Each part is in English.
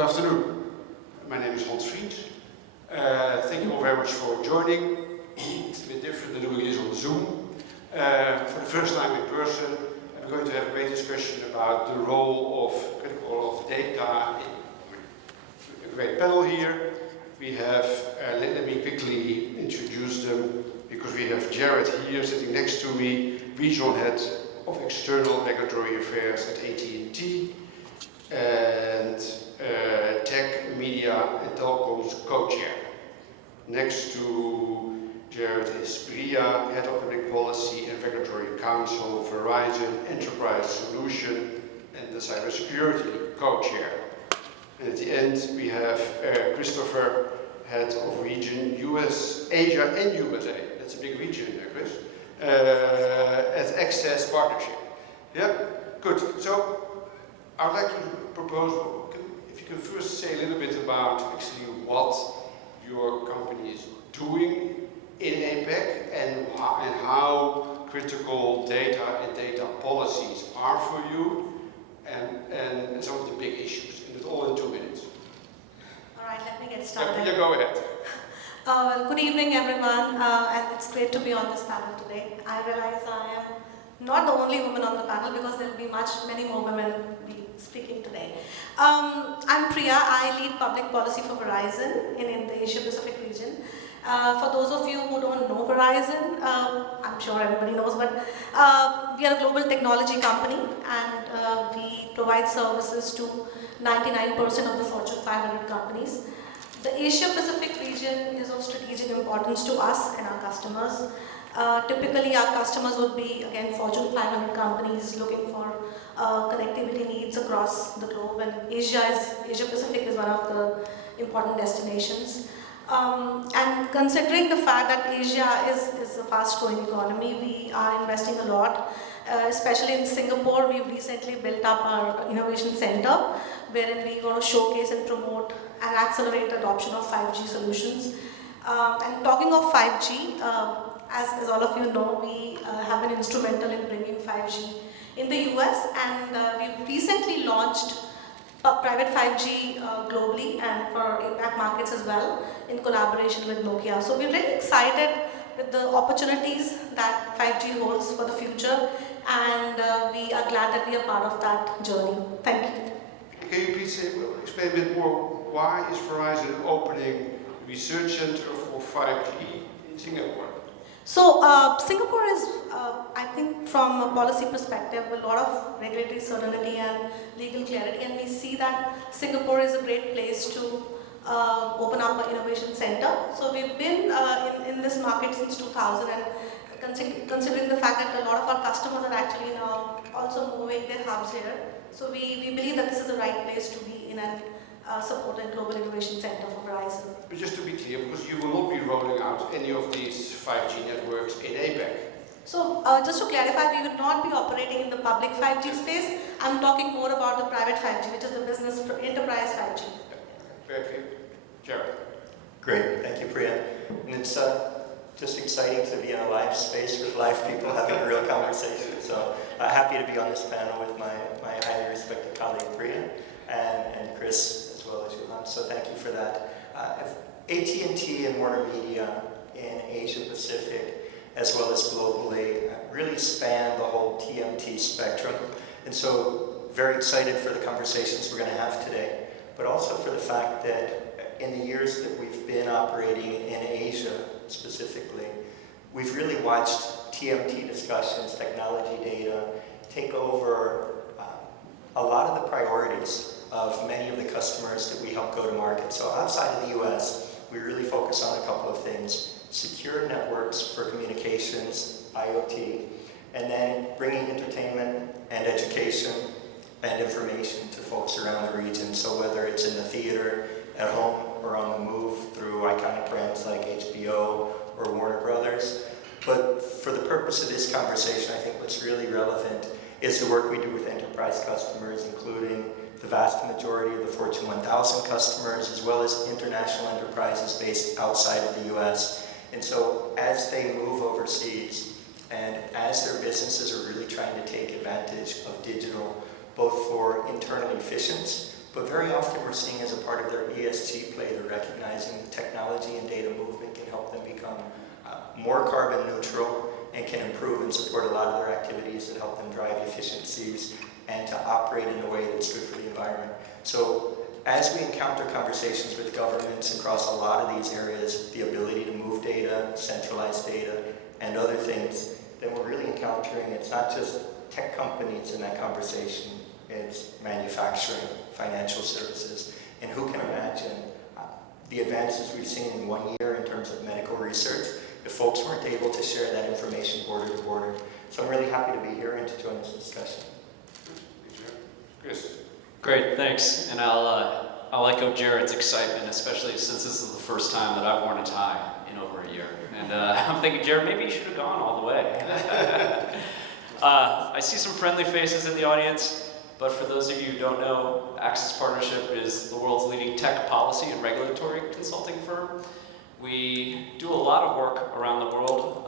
Good afternoon. My name is Vriens. Thank you all very much for joining. It's a bit different than doing this on Zoom. For the first time in person, I'm going to have a great discussion about the role of critical data in a great panel here. We have, let me quickly introduce them, because we have Jared here sitting next to me, Regional Head of External Regulatory Affairs at AT&T, and Tech, Media and Telecoms Co-Chair. Next to Jared is Priya, Head of Public Policy and Regulatory Council, Verizon Enterprise Solution and the Cybersecurity Co-Chair. And at the end we have Christopher, Head of Region US, Asia and USA. That's a big region, Chris. At Access Partnership. Yeah, good. So I'd like to propose, if you can first say a little bit about actually what your company is doing in APEC and how critical data and data policies are for you, and some of the big issues, and it's all in 2 minutes. All right, let me get started. Yeah, go ahead. Good evening, everyone, and it's great to be on this panel today. I realize I am not the only woman on the panel, because there will be many more women speaking today. I'm Priya. I lead public policy for Verizon in the Asia Pacific region. For those of you who don't know Verizon, I'm sure everybody knows, but we are a global technology company, and we provide services to 99% of the Fortune 500 companies. The Asia Pacific region is of strategic importance to us and our customers. Typically, our customers would be, again, Fortune 500 companies looking for connectivity needs across the globe, and Asia Pacific is one of the important destinations. And considering the fact that Asia is a fast-growing economy, we are investing a lot. Especially in Singapore, we've recently built up our innovation center, wherein we want to showcase and promote and accelerate the adoption of 5G solutions. And talking of 5G, as all of you know, we have been instrumental in bringing 5G in the US, and we've recently launched private 5G globally and for APAC markets as well, in collaboration with Nokia. So we're really excited with the opportunities that 5G holds for the future, and we are glad that we are part of that journey. Thank you. Can you please explain a bit more, why is Verizon opening a research center for 5G in Singapore? So Singapore is, I think from a policy perspective, a lot of regulatory certainty and legal clarity, and we see that Singapore is a great place to open up an innovation center. So we've been in this market since 2000, and considering the fact that a lot of our customers are actually now also moving their hubs here. So we believe that this is the right place to be in and support a global innovation center for Verizon. But just to be clear, because you will not be rolling out any of these 5G networks in APEC. So just to clarify, we will not be operating in the public 5G space. I'm talking more about the private 5G, which is the business enterprise 5G. Yeah. Very clear. Jared. Great, thank you, Priya. And it's just exciting to be in a live space with live people having a real conversation. So happy to be on this panel with my highly respected colleague Priya and Chris as well as Johan. So thank you for that. AT&T and WarnerMedia in Asia Pacific as well as globally really span the whole TMT spectrum. And so very excited for the conversations we're going to have today, but also for the fact that in the years that we've been operating in Asia specifically, we've really watched TMT discussions, technology data, take over a lot of the priorities of many of the customers that we help go to market. So outside of the US, we really focus on a couple of things: secure networks for communications, IoT, and then bringing entertainment and education and information to folks around the region. So whether it's in the theater, at home, or on the move through iconic brands like HBO or Warner Brothers. But for the purpose of this conversation, I think what's really relevant is the work we do with enterprise customers, including the vast majority of the Fortune 1000 customers, as well as international enterprises based outside of the US. And so as they move overseas, and as their businesses are really trying to take advantage of digital, both for internal efficiency, but very often we're seeing as a part of their ESG play, they're recognizing technology and data movement can help them become more carbon neutral and can improve and support a lot of their activities that help them drive efficiencies and to operate in a way that's good for the environment. So as we encounter conversations with governments across a lot of these areas, the ability to move data, centralize data, and other things, then we're really encountering it's not just tech companies in that conversation, it's manufacturing, financial services, and who can imagine the advances we've seen in 1 year in terms of medical research if folks weren't able to share that information border to border. So I'm really happy to be here and to join this discussion. Chris. Great, thanks. And I'll echo Jared's excitement, especially since this is the first time that I've worn a tie in over a year. And I'm thinking, Jared, maybe you should have gone all the way. I see some friendly faces in the audience, but for those of you who don't know, Access Partnership is the world's leading tech policy and regulatory consulting firm. We do a lot of work around the world,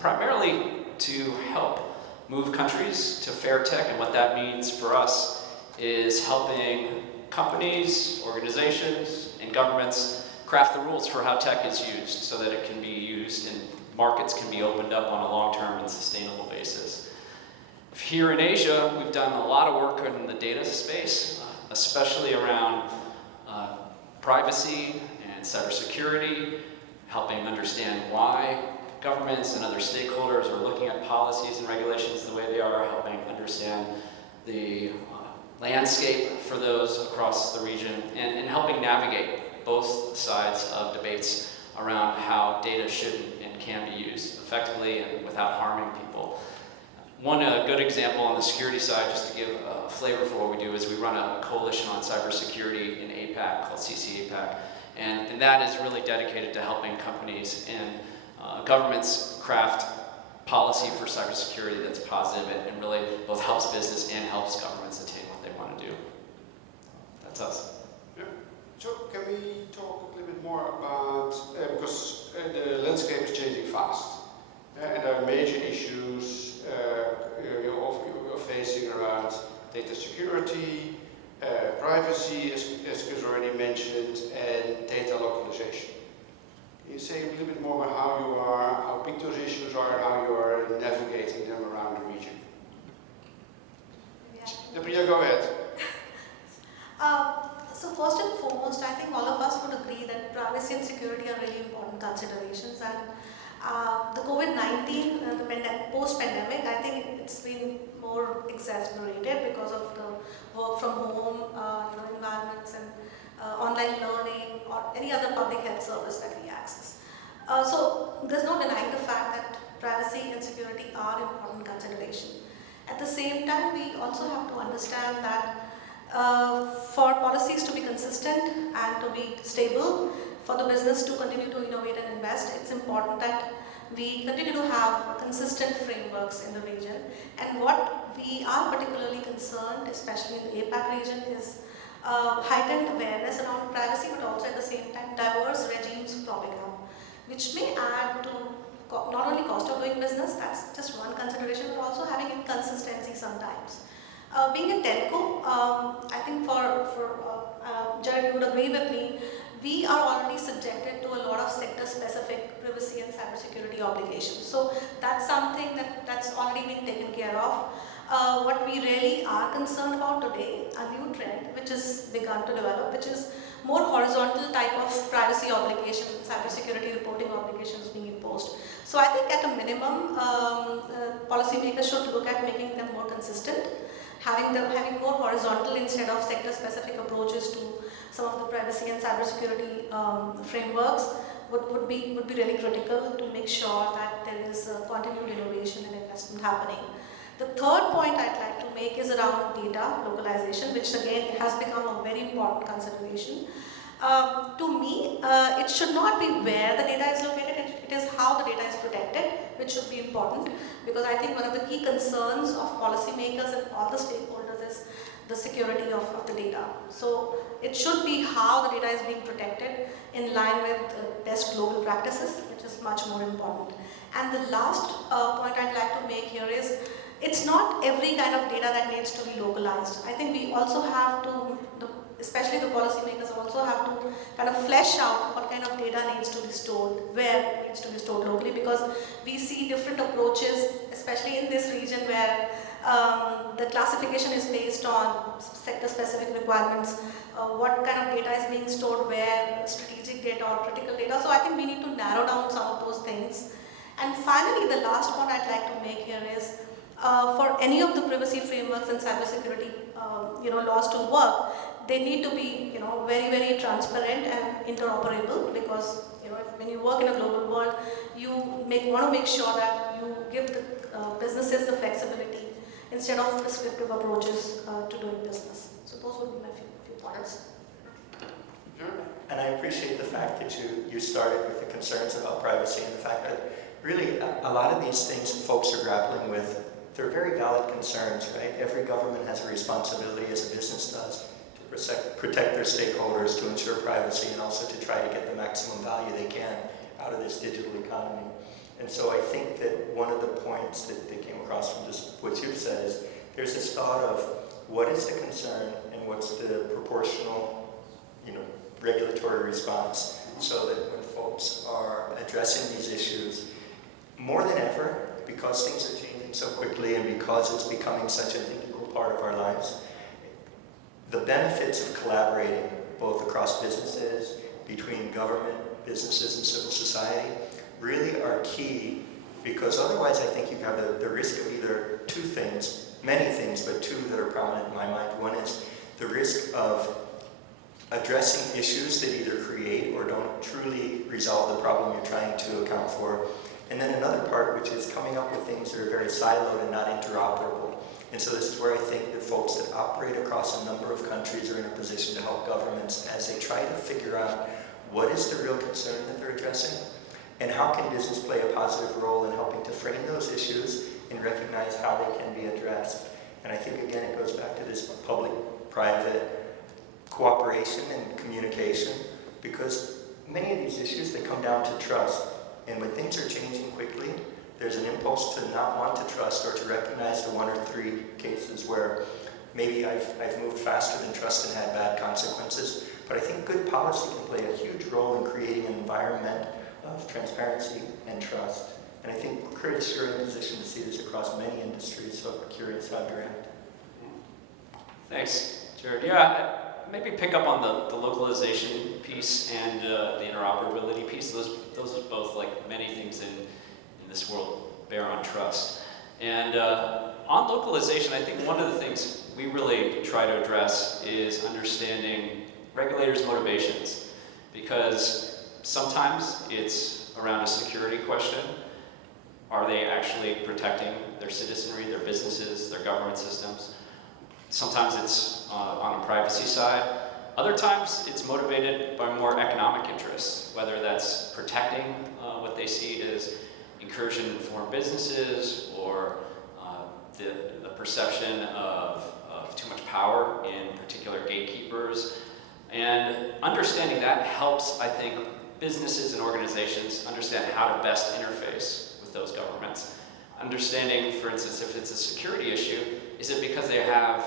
primarily to help move countries to fair tech, and what that means for us is helping companies, organizations, and governments craft the rules for how tech is used so that it can be used and markets can be opened up on a long-term and sustainable basis. Here in Asia, we've done a lot of work in the data space, especially around privacy and cybersecurity, helping understand why governments and other stakeholders are looking at policies and regulations the way they are, helping understand the landscape for those across the region, and helping navigate both sides of debates around how data should and can be used effectively and without harming people. One good example on the security side, just to give a flavor for what we do, is we run a coalition on cybersecurity in APAC called CC-APAC, and that is really dedicated to helping companies and governments craft policy for cybersecurity that's positive and really both helps business and helps governments attain what they want to do. That's us. Yeah. So can we talk a little bit more about, because the landscape is changing fast, and there are major issues you're facing around data security, privacy, as Chris already mentioned, and data localization. Can you say a little bit more about how big those issues are, and how you are navigating them around the region? Yeah. Priya, go ahead. So first and foremost, I think all of us would agree that privacy and security are really important considerations, and the COVID-19, the post-pandemic, I think it's been more exacerbated because of the work from home environments and online learning or any other public health service that we access. So there's no denying the fact that privacy and security are important consideration. At the same time, we also have to understand that for policies to be consistent and to be stable, for the business to continue to innovate and invest, it's important that we continue to have consistent frameworks in the region. And what we are particularly concerned, especially in the APAC region, is heightened awareness around privacy, but also at the same time diverse regimes propping up, which may add to not only cost of doing business, that's just one consideration, but also having inconsistency sometimes. Being a telco, I think Jared, you would agree with me, we are already subjected to a lot of sector-specific privacy and cybersecurity obligations. So that's something that's already been taken care of. What we really are concerned about today, a new trend which has begun to develop, which is more horizontal type of privacy obligations, cybersecurity reporting obligations being imposed. So I think at a minimum, policymakers should look at making them more consistent, having more horizontal instead of sector-specific approaches to some of the privacy and cybersecurity frameworks would be really critical to make sure that there is continued innovation and investment happening. The third point I'd like to make is around data localization, which again has become a very important consideration. To me, it should not be where the data is located, it is how the data is protected, which should be important, because I think one of the key concerns of policymakers and all the stakeholders is the security of the data. So it should be how the data is being protected in line with best global practices, which is much more important. And the last point I'd like to make here is, it's not every kind of data that needs to be localized. I think we also have to, the especially the policymakers also have to kind of flesh out what kind of data needs to be stored, where it needs to be stored locally, because we see different approaches, especially in this region where the classification is based on sector-specific requirements, what kind of data is being stored where, strategic data or critical data. So I think we need to narrow down some of those things. And finally, the last point I'd like to make here is, for any of the privacy frameworks and cybersecurity laws to work, they need to be very, very transparent and interoperable, because when you work in a global world, you want to make sure that you give the businesses the flexibility instead of prescriptive approaches to doing business. So those would be my few points. And I appreciate the fact that you started with the concerns about privacy and the fact that really a lot of these things that folks are grappling with, they're very valid concerns, right? Every government has a responsibility, as a business does, to protect their stakeholders, to ensure privacy, and also to try to get the maximum value they can out of this digital economy. And so I think that one of the points that came across from just what you've said is there's this thought of what is the concern and what's the proportional, regulatory response, so that when folks are addressing these issues, more than ever, because things are changing so quickly and because it's becoming such an integral part of our lives, the benefits of collaborating both across businesses, between government, businesses, and civil society really are key, because otherwise I think you have the risk of either two things, many things, but two that are prominent in my mind. One is the risk of addressing issues that either create or don't truly resolve the problem you're trying to account for. And then another part, which is coming up with things that are very siloed and not interoperable. And so this is where I think that folks that operate across a number of countries are in a position to help governments as they try to figure out what is the real concern that they're addressing, and how can business play a positive role in helping to frame those issues and recognize how they can be addressed. And I think, again, it goes back to this public-private cooperation and communication, because many of these issues, they come down to trust. And when things are changing quickly, there's an impulse to not want to trust or to recognize the one or three cases where maybe I've moved faster than trust and had bad consequences. But I think good policy can play a huge role in creating an environment of transparency and trust. And I think, Chris, you're in a position to see this across many industries, so I'm curious how you react. Thanks, Jared. Yeah, maybe pick up on the localization piece and the interoperability piece. Those are both, like many things in this world, bear on trust. And on localization, I think one of the things we really try to address is understanding regulators' motivations, because sometimes it's around a security question. Are they actually protecting their citizenry, their businesses, their government systems? Sometimes it's on a privacy side. Other times it's motivated by more economic interests, whether that's protecting what they see as incursion in foreign businesses, or the perception of too much power in particular gatekeepers. And understanding that helps, I think, businesses and organizations understand how to best interface with those governments. Understanding, for instance, if it's a security issue, is it because they have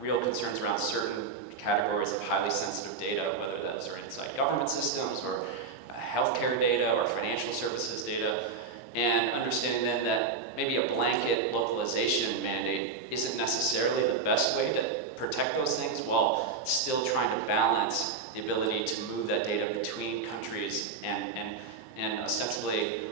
real concerns around certain categories of highly sensitive data, whether those are inside government systems or healthcare data or financial services data, and understanding then that maybe a blanket localization mandate isn't necessarily the best way to protect those things, while still trying to balance the ability to move that data between countries and ostensibly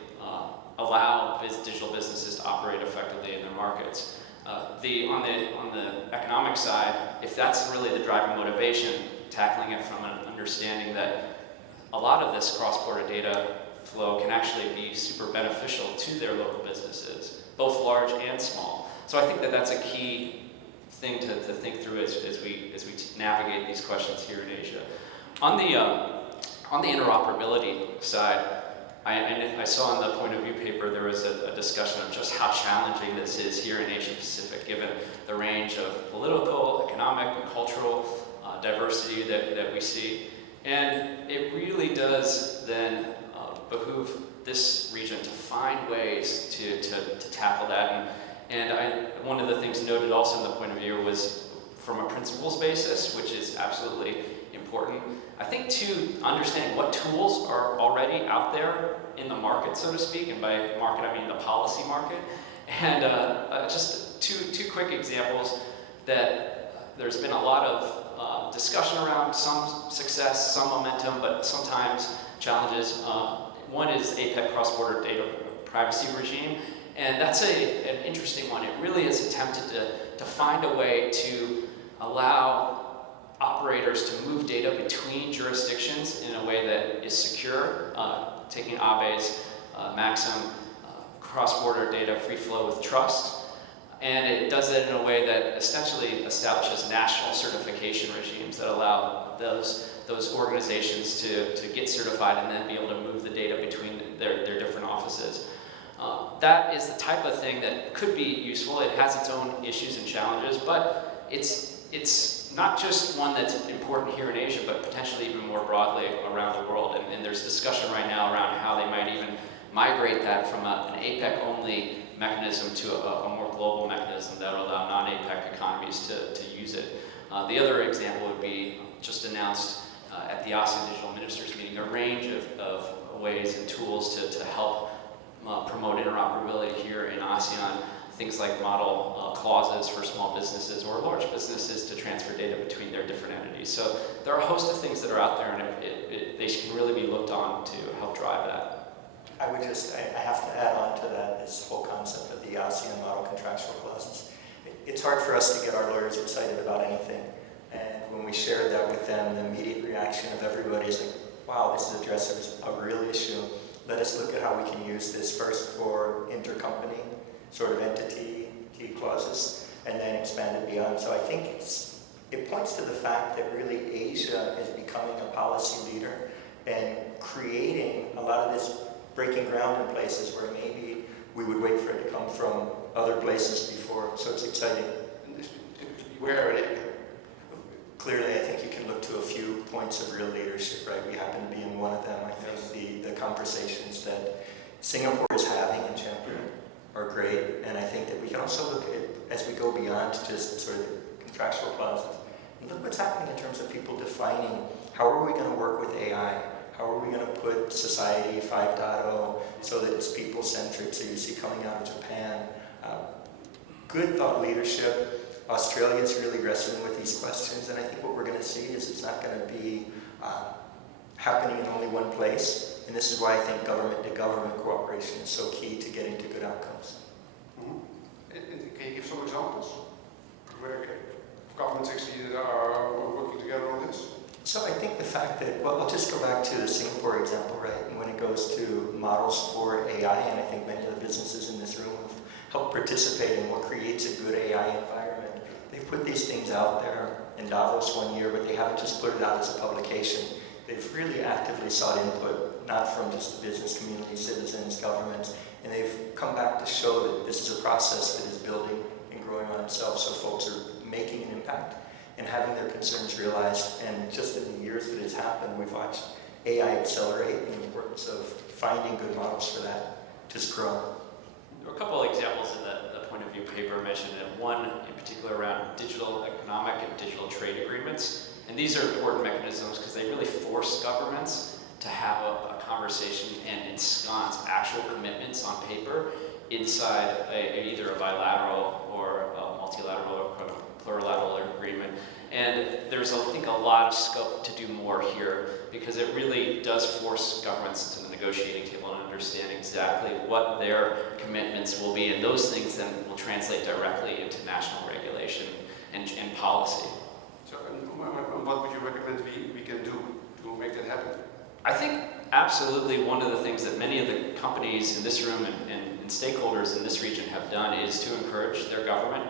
allow digital businesses to operate effectively in their markets. On the economic side, if that's really the driving motivation, tackling it from an understanding that a lot of this cross-border data flow can actually be super beneficial to their local businesses, both large and small. So I think that that's a key thing to think through as we navigate these questions here in Asia. On the interoperability side, I saw in the point of view paper there was a discussion of just how challenging this is here in Asia Pacific, given the range of political, economic, and cultural diversity that we see. And it really does then behoove this region to find ways to tackle that. And one of the things noted also in the point of view was from a principles basis, which is absolutely important. I think too, understanding what tools are already out there in the market, so to speak, and by market I mean the policy market. And just two quick examples that there's been a lot of discussion around, some success, some momentum, but sometimes challenges. One is APEC cross-border data privacy regime, and that's an interesting one. It really has attempted to find a way to allow operators to move data between jurisdictions in a way that is secure, taking ABE's maxim, cross-border data free flow with trust. And it does it in a way that essentially establishes national certification regimes that allow those organizations to get certified and then be able to move the data between their different offices. That is the type of thing that could be useful. It has its own issues and challenges, but it's not just one that's important here in Asia, but potentially even more broadly around the world. And there's discussion right now around how they might even migrate that from an APEC-only mechanism to a more global mechanism that will allow non-APEC economies to use it. The other example would be just announced at the ASEAN Digital Ministers meeting, a range of ways and tools to help promote interoperability here in ASEAN. Things like model clauses for small businesses or large businesses to transfer data between their different entities. So there are a host of things that are out there, and they can really be looked on to help drive that. I have to add on to that, this whole concept of the ASEAN model contractual clauses. It's hard for us to get our lawyers excited about anything. And when we shared that with them, the immediate reaction of everybody is like, wow, this is addressing a real issue. Let us look at how we can use this first for intercompany sort of entity clauses, and then expand it beyond. So I think it points to the fact that really Asia is becoming a policy leader and creating a lot of this breaking ground in places where maybe we would wait for it to come from other places before. So it's exciting. And this typically where are they? Clearly, I think you can look to a few points of real leadership, right? We happen to be in one of them. I think the conversations that Singapore is having in Champion are great, and I think that we can also look at, as we go beyond just sort of contractual clauses, and look what's happening in terms of people defining how are we going to work with AI? How are we going to put society 5.0 so that it's people-centric, so you see coming out of Japan. Good thought leadership. Australia is really wrestling with these questions, and I think what we're going to see is it's not going to be happening in only one place. And this is why I think government-to-government cooperation is so key to getting to good outcomes. Mm-hmm. Can you give some examples where governments actually are working together on this? So I think the fact that, well, I'll just go back to the Singapore example, right? And when it goes to models for AI, and I think many of the businesses in this room have helped participate in what creates a good AI environment. They've put these things out there in Davos one year, but they haven't just put it out as a publication. They've really actively sought input, not from just the business community, citizens, governments, and they've come back to show that this is a process that is building and growing on itself, so folks are making an impact and having their concerns realized. And just in the years that it's happened, we've watched AI accelerate, and the importance of finding good models for that just grow. There were a couple of examples in the point of view paper mentioned, and one in particular around digital economic and digital trade agreements. And these are important mechanisms because they really force governments to have a conversation and ensconce actual commitments on paper inside either a bilateral or a multilateral or plurilateral agreement. And there's, I think, a lot of scope to do more here because it really does force governments to the negotiating table and understand exactly what their commitments will be. And those things then will translate directly into national regulation and policy. So what would you recommend we can do to make that happen? I think absolutely one of the things that many of the companies in this room and stakeholders in this region have done is to encourage their government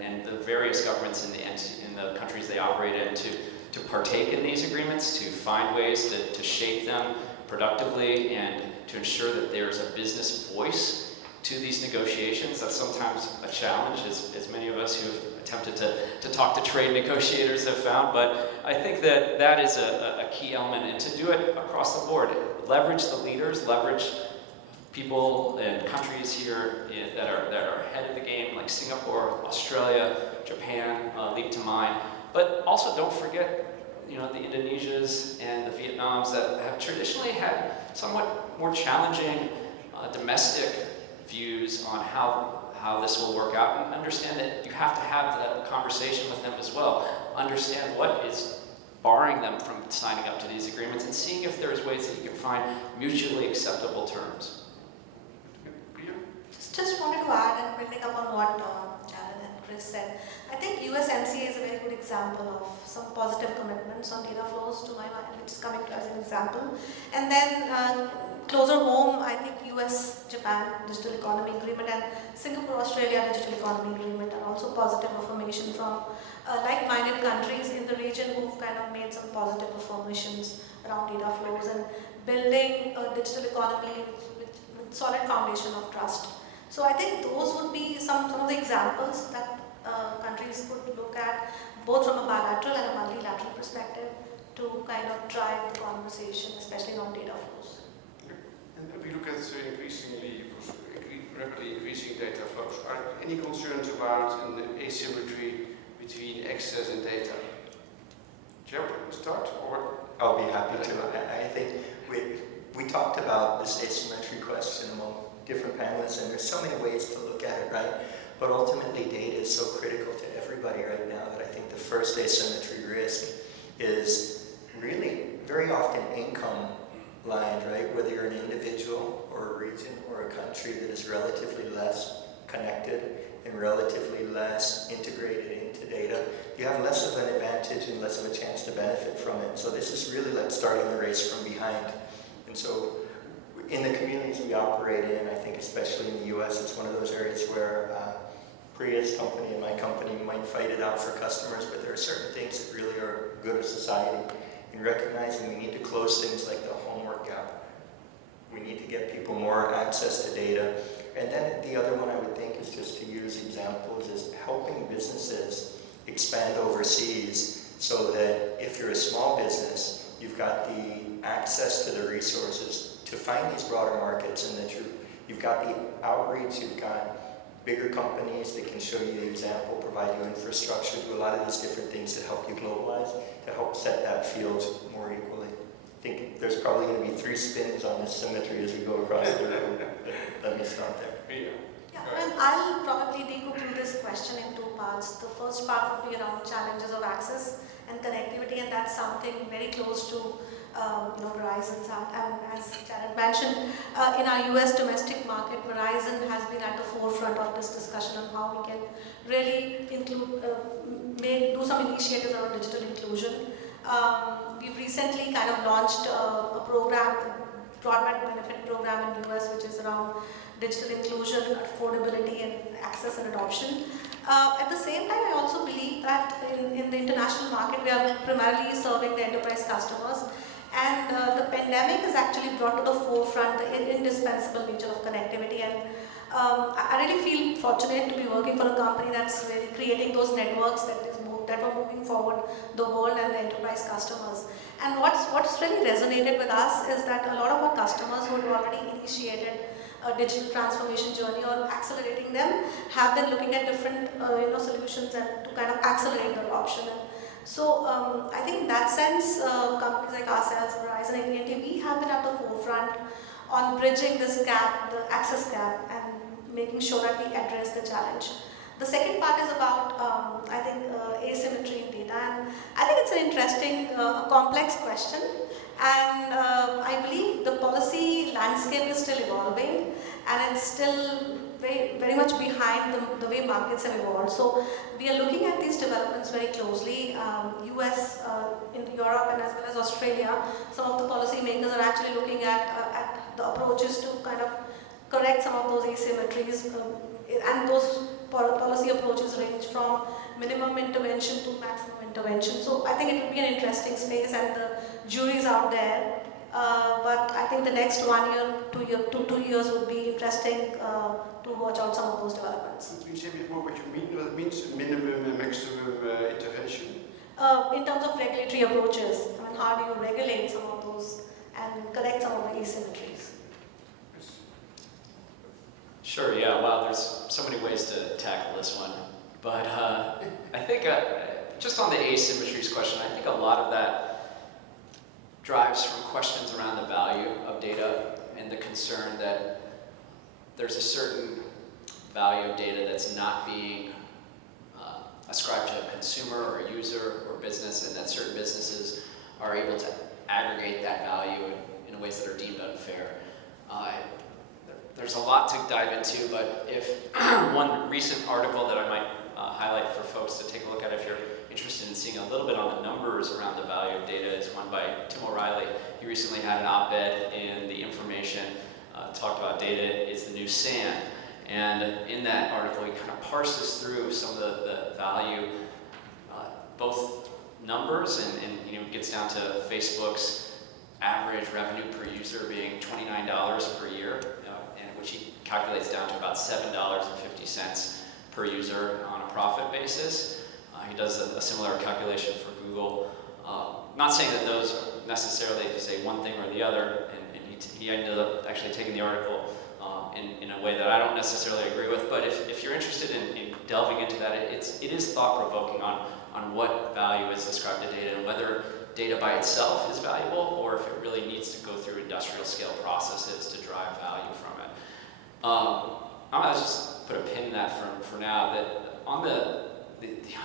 and the various governments in the countries they operate in to partake in these agreements, to find ways to shape them productively and to ensure that there's a business voice to these negotiations. That's sometimes a challenge, as many of us who have attempted to talk to trade negotiators have found, but I think that is a key element, and to do it across the board. Leverage the leaders, leverage people and countries here that are ahead of the game, like Singapore, Australia, Japan leap to mind. But also don't forget, the Indonesias and the Vietnams that have traditionally had somewhat more challenging domestic views on how this will work out, and understand that you have to have that conversation with them as well. Understand what is barring them from signing up to these agreements and seeing if there's ways that you can find mutually acceptable terms. Just wanted to add, and building up on what Jared and Chris said, I think USMCA is a very good example of some positive commitments on data flows to my mind, which is coming to as an example. And then closer home, I think US-Japan Digital Economy Agreement and Singapore-Australia Digital Economy Agreement are also positive affirmation from like-minded countries in the region who've kind of made some positive affirmations around data flows and building a digital economy with solid foundation of trust. So I think those would be some of the examples that countries could look at, both from a bilateral and a multilateral perspective, to kind of drive the conversation, especially on data flows. And we look at rapidly increasing data flows. Are any concerns about an asymmetry between access and data? Joe, start? Or I'll be happy to. I think we talked about this asymmetry question among different panelists, and there's so many ways to look at it, right? But ultimately, data is so critical to everybody right now that I think the first asymmetry risk is really very often income lined, right? Whether you're an individual or a region or a country that is relatively less connected and relatively less integrated into data, you have less of an advantage and less of a chance to benefit from it. So this is really like starting the race from behind. And so in the communities we operate in, I think especially in the US, it's one of those areas where Priya's company and my company might fight it out for customers, but there are certain things that really are good for society. In recognizing we need to close things like the homework gap. We need to get people more access to data. And then the other one I would think is just to use examples is helping businesses expand overseas so that if you're a small business, you've got the access to the resources to find these broader markets, and that you've got the outreach, you've got bigger companies that can show you the example, provide you infrastructure, do a lot of these different things to help you globalize, to help set that field more equally. I think there's probably going to be 3 spins on this symmetry as we go across the room. Let me stop there. Yeah, and I'll probably decouple through this question in 2 parts. The first part would be around challenges of access and connectivity, and that's something very close to Verizon's heart. And as Jared mentioned, in our US domestic market, Verizon has been at the forefront of this discussion on how we can really include, do some initiatives around digital inclusion. We've recently kind of launched a program, broadband benefit program in the US, which is around digital inclusion, affordability, and access and adoption. At the same time, I also believe that in the international market, we are primarily serving the enterprise customers. And the pandemic has actually brought to the forefront the indispensable nature of connectivity. And I really feel fortunate to be working for a company that's really creating those networks that are moving forward the world and the enterprise customers. And what's really resonated with us is that a lot of our customers who have already initiated a digital transformation journey or accelerating them have been looking at different solutions and to kind of accelerate the adoption. And so I think in that sense, companies like ourselves, Verizon, AT&T, we have been at the forefront on bridging this gap, the access gap, and making sure that we address the challenge. The second part is about, I think, asymmetry in data, and I think it's an interesting, complex question, and I believe the policy landscape is still evolving, and it's still very much behind the way markets have evolved. So we are looking at these developments very closely. US, in Europe, and as well as Australia, some of the policy makers are actually looking at the approaches to kind of correct some of those asymmetries, and those policy approaches range from minimum intervention to maximum intervention. So I think it would be an interesting space, and the jury's out there. But I think the next 1 year, 2 years would be interesting to watch out some of those developments. Can you say a bit more what you mean? What it means, minimum and maximum intervention? In terms of regulatory approaches, I mean, how do you regulate some of those and correct some of the asymmetries? Yes. Sure, yeah, wow, there's so many ways to tackle this one. But I think, just on the asymmetries question, I think a lot of that drives from questions around the value of data and the concern that there's a certain value of data that's not being ascribed to a consumer or a user or business, and that certain businesses are able to aggregate that value in ways that are deemed unfair. There's a lot to dive into, but if one recent article that I might highlight for folks to take a look at if you're interested in seeing a little bit on the numbers around the value of data is one by Tim O'Reilly. He recently had an op-ed in The Information, talked about data is the new sand. And in that article, he kind of parses through some of the value, both numbers and gets down to Facebook's average revenue per user being $29 per year, and which he calculates down to about $7.50 per user on a profit basis. He does a similar calculation for Google. Not saying that those necessarily say one thing or the other, and he ended up actually taking the article in a way that I don't necessarily agree with, but if you're interested in delving into that, it is thought-provoking on what value is ascribed to data and whether data by itself is valuable or if it really needs to go through industrial scale processes to drive value from it. I'm going to just put a pin in that for now, that on the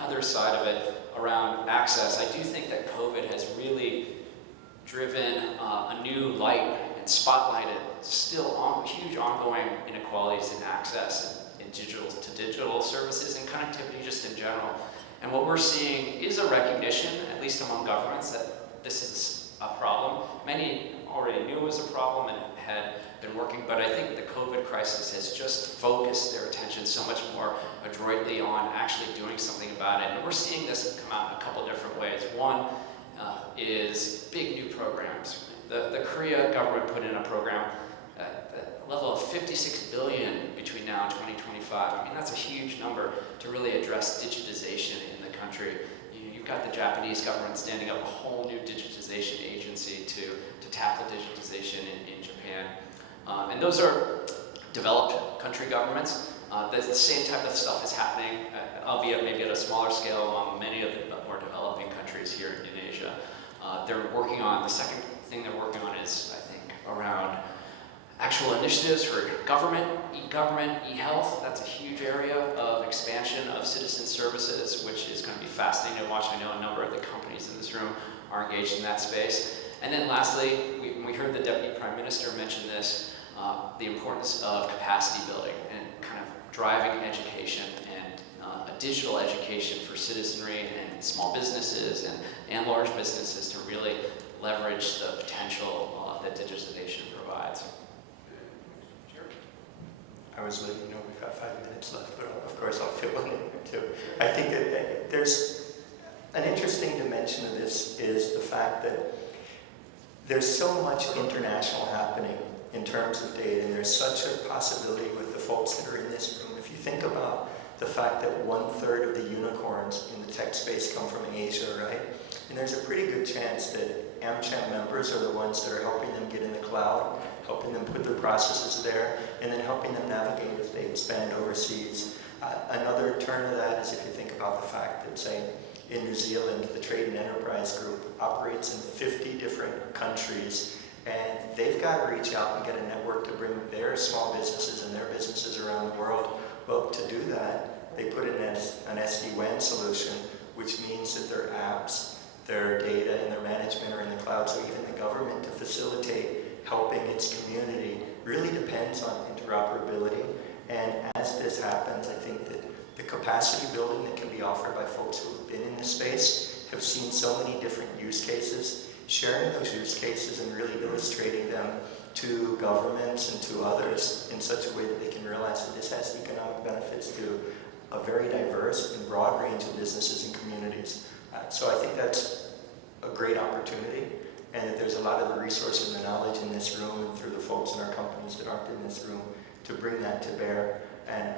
other side of it, around access, I do think that COVID has really driven a new light and spotlighted still huge ongoing inequalities in access in digital services and connectivity just in general. And what we're seeing is a recognition, at least among governments, that this is a problem. Many already knew it was a problem and had been working, but I think the COVID crisis has just focused their attention so much more adroitly on actually doing something about it. And we're seeing this come out in a couple different ways. One is big new programs. The Korea government put in a program at a level of $56 billion between now and 2025. I mean, that's a huge number to really address digitization in the country. You've got the Japanese government standing up a whole new digitization agency to tackle digitization in Japan. And those are developed country governments. The same type of stuff is happening, albeit maybe at a smaller scale among many of the more developing countries here in Asia. The second thing they're working on is, I think, around actual initiatives for government, e-health. That's a huge area of expansion of citizen services, which is going to be fascinating to watch. I know a number of the companies in this room are engaged in that space. And then lastly, we heard the Deputy Prime Minister mention this, the importance of capacity building and kind of driving education and a digital education for citizenry and small businesses and large businesses to really leverage the potential that digitization provides. I was letting you know we've got 5 minutes left, but of course I'll fit one in too. I think that there's an interesting dimension of this is the fact that there's so much international happening in terms of data, and there's such a possibility with the folks that are in this room. If you think about the fact that 1/3 of the unicorns in the tech space come from Asia, right? And there's a pretty good chance that AmCham members are the ones that are helping them get in the cloud, helping them put their processes there, and then helping them navigate as they expand overseas. Another turn of that is if you think about the fact that, say, in New Zealand, the Trade and Enterprise Group operates in 50 different countries, and they've got to reach out and get a network to bring their small businesses and their businesses around the world. Well, to do that, they put in an SD-WAN solution, which means that their apps, their data, and their management are in the cloud, so even the government to facilitate helping its community really depends on interoperability. And as this happens, I think that the capacity building that can be offered by folks who have been in this space have seen so many different use cases, sharing those use cases and really illustrating them to governments and to others in such a way that they can realize that this has economic benefits to a very diverse and broad range of businesses and communities. So I think that's a great opportunity, and that there's a lot of the resources and the knowledge in this room and through the folks in our companies that aren't in this room to bring that to bear. And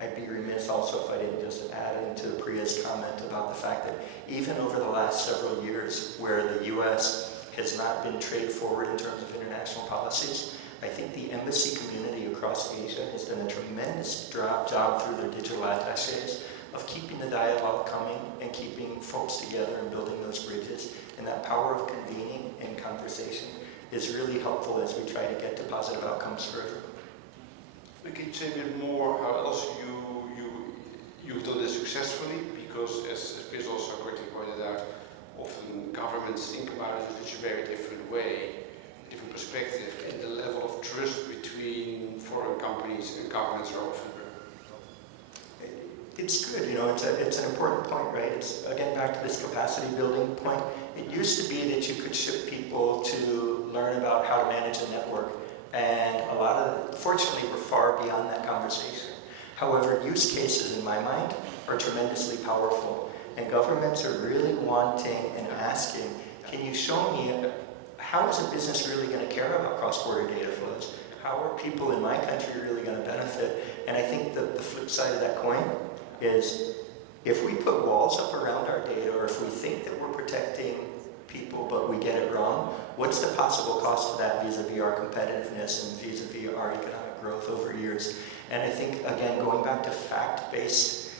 I'd be remiss also if I didn't just add into Priya's comment about the fact that even over the last several years where the U.S. has not been trade forward in terms of international policies, I think the embassy community across Asia has done a tremendous job through their digital attachés of keeping the dialogue coming and keeping folks together and building those bridges. And that power of convening and conversation is really helpful as we try to get to positive outcomes for everyone. Can you say a bit more how else you've done this successfully? Because as Chris also correctly pointed out, often governments think about it in such a very different way, different perspective, and the level of trust between foreign companies and governments are often. It's good, you know, it's an important point, right? It's, again, back to this capacity building point. It used to be that you could ship people to learn about how to manage a network, and a lot of, fortunately, we're far beyond that conversation. However, use cases, in my mind, are tremendously powerful, and governments are really wanting and asking, can you show me how is a business really going to care about cross-border data flows? How are people in my country really going to benefit? And I think the flip side of that coin is if we put walls up around our data, or if we think that we're protecting people but we get it wrong, what's the possible cost of that vis-a-vis our competitiveness and vis-a-vis our economic growth over years? And I think, again, going back to fact-based,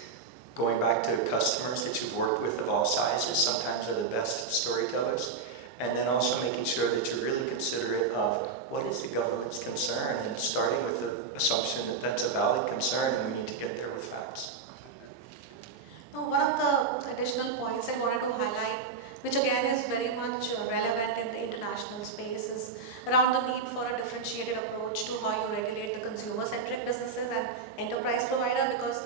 going back to customers that you've worked with of all sizes, sometimes are the best storytellers, and then also making sure that you're really considerate of what is the government's concern, and starting with the assumption that that's a valid concern and we need to get there with facts. One of the additional points I wanted to highlight, which again is very much relevant in the international space, is around the need for a differentiated approach to how you regulate the consumer-centric businesses and enterprise provider, because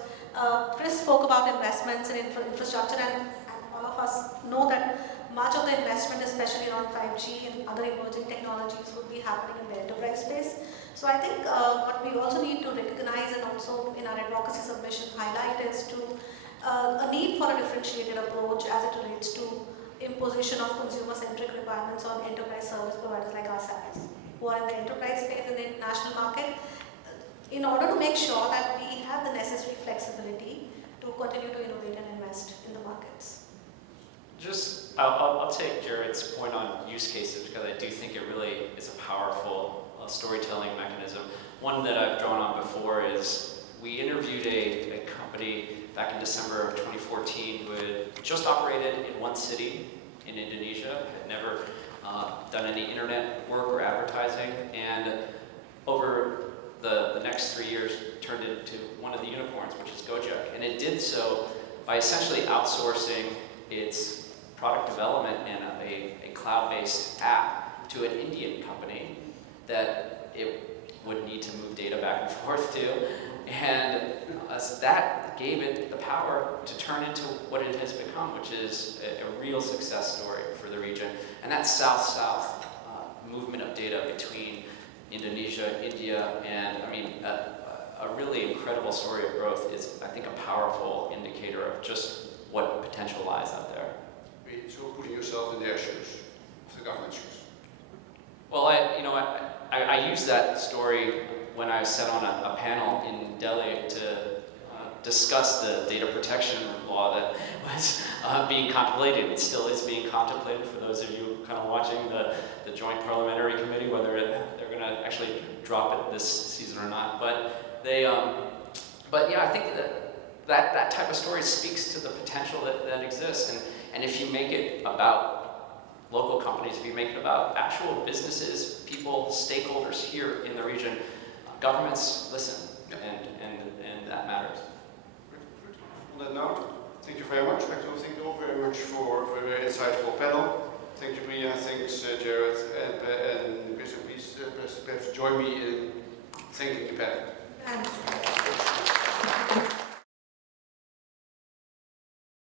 Chris spoke about investments in infrastructure, and all of us know that much of the investment, especially around 5G and other emerging technologies, would be happening in the enterprise space. So I think what we also need to recognize, and also in our advocacy submission highlight, is to a need for a differentiated approach as it relates to imposition of consumer-centric requirements on enterprise service providers like ourselves, who are in the enterprise space in the international market, in order to make sure that we have the necessary flexibility to continue to innovate and invest in the markets. I'll take Jared's point on use cases, because I do think it really is a powerful storytelling mechanism. One that I've drawn on before is we interviewed a company back in December of 2014 who had just operated in one city in Indonesia, had never done any internet work or advertising, and over the next 3 years turned into one of the unicorns, which is Gojek. And it did so by essentially outsourcing its product development and a cloud-based app to an Indian company that it would need to move data back and forth to. And that gave it the power to turn into what it has become, which is a real success story for the region. And that south-south movement of data between Indonesia, India, and I mean, a really incredible story of growth is, I think, a powerful indicator of just what potential lies out there. So putting yourself in their shoes, the government shoes. Well, I used that story when I sat on a panel in Delhi to discuss the data protection law that was being contemplated. It still is being contemplated for those of you kind of watching the Joint Parliamentary Committee, whether they're going to actually drop it this season or not. But yeah, I think that type of story speaks to the potential that exists. And if you make it about local companies, if you make it about actual businesses, people, stakeholders here in the region, governments listen, and that matters. On that note, thank you very much. I'd like to thank you all very much for a very insightful panel. Thank you, Priya. Thanks, Jared. And Chris, please perhaps join me in thanking the panel.